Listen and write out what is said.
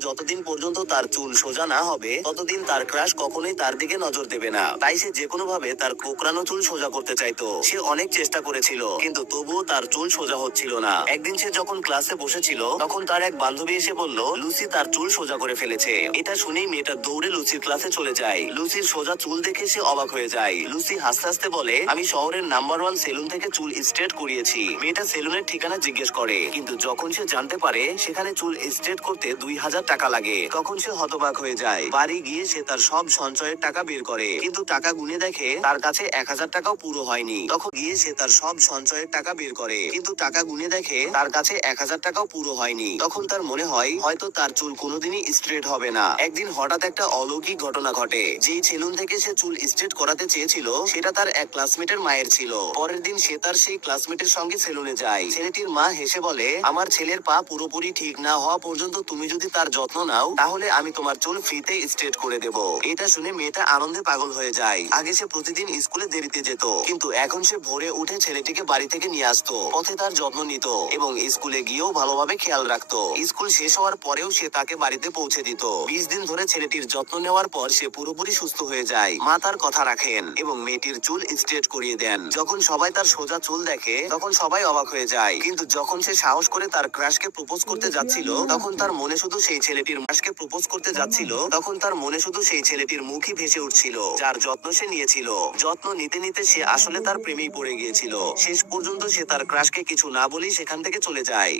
যতদিন পর্যন্ত তার চুল সোজা না হবে ততদিন তার ক্রাশ কখনোই তার দিকে নজর দেবে না। তাই সে যেকোনো ভাবে তার কোঁকড়ানো চুল সোজা করতে চাইতো। সে অনেক চেষ্টা করেছিল কিন্তু তবুও তার চুল সোজা হচ্ছিল না। একদিন সে যখন ক্লাসে বসেছিল তখন তার এক বান্ধবী এসে বলল লুসি তার চুল সোজা করে ফেলেছে। এটা শুনেই মেয়েটা দৌড়ে লুসির ক্লাসে চলে যায়। লুসির সোজা চুল দেখে সে অবাক হয়ে যায়। লুসি হাসতে হাসতে বলে, আমি শহরের নাম্বার 1 সেলুন থেকে চুল স্ট্রেট করিয়েছি। মেয়েটা সেলুনের ঠিকানা জিজ্ঞেস করে, কিন্তু যখন সে জানতে পারে সেখানে চুল স্ট্রেট করতে 2000 টাকা লাগে তখন সে হতবাক হয়ে যায়। বাড়ি গিয়ে সে তার সব সঞ্চয়ের টাকা বের করে, কিন্তু টাকা গুনে দেখে তার কাছে 1000 টাকাও পুরো হয়নি। তখন গিয়ে সে তার সব সঞ্চয়ের টাকা বের করে, কিন্তু টাকা গুনে দেখে তার কাছে 1000 টাকাও পুরো হয়নি। তখন তার মনে হয় হয়তো তার চুল কোনোদিনই স্ট্রেট হবে না। একদিন হঠাৎ একটা অলৌকিক ঘটনা ঘটে। যেই সেলুন থেকে সে চুল স্ট্রেট করাতে চেয়েছিল সেটা তার এক ক্লাসমেটের মায়ের ছিল। পরের দিন সে তার সেই ক্লাসমেটের সঙ্গে সেলুনে যায়। ছেলেটির মা হেসে বলে, আমার ছেলের পা পুরোপুরি ঠিক না হওয়া পর্যন্ত তুমি যদি তার যত্ন নাও তাহলে আমি তোমার চুল ফ্রিতে স্ট্রেট করে দেব। এটা শুনে মেয়েটা আনন্দে পাগল হয়ে যায়। আগে সে প্রতিদিন স্কুলে দেরিতে যেত, কিন্তু এখন সে ভোরে উঠে ছেলেটিকে বাড়ি থেকে নিয়ে আসতো, পথে তার যত্ন নিত এবং স্কুলে গিয়েও ভালোভাবে খেয়াল রাখতো। স্কুল শেষ হওয়ার পরেও সে তাকে বাড়িতে পৌঁছে দিত। 20 দিন ধরে ছেলেটির যত্ন নেওয়ার পর সে পুরোপুরি সুস্থ হয়ে যায়। মা তার কথা রাখেন এবং মেয়েটির চুল স্ট্রেট করিয়ে দেন। যখন সবাই তার সোজা চুল দেখে তখন সবাই অবাক হয়ে যায়, কিন্তু যখন সে সাহস করে তার ক্রাশকে প্রপোজ করতে যাচ্ছিল তখন তার মনে শুধু সেই ছেলেটির ক্রাশকে প্রপোজ করতে যাচ্ছিল তখন তার মনে শুধু সেই ছেলেটির মুখই ভেসে উঠছিল যার যত্ন সে নিয়েছিল। যত্ন নিতে নিতে সে আসলে তার প্রেমেই পড়ে গিয়েছিল। শেষ পর্যন্ত সে তার ক্রাশকে কিছু না বলেই সেখান থেকে চলে যায়।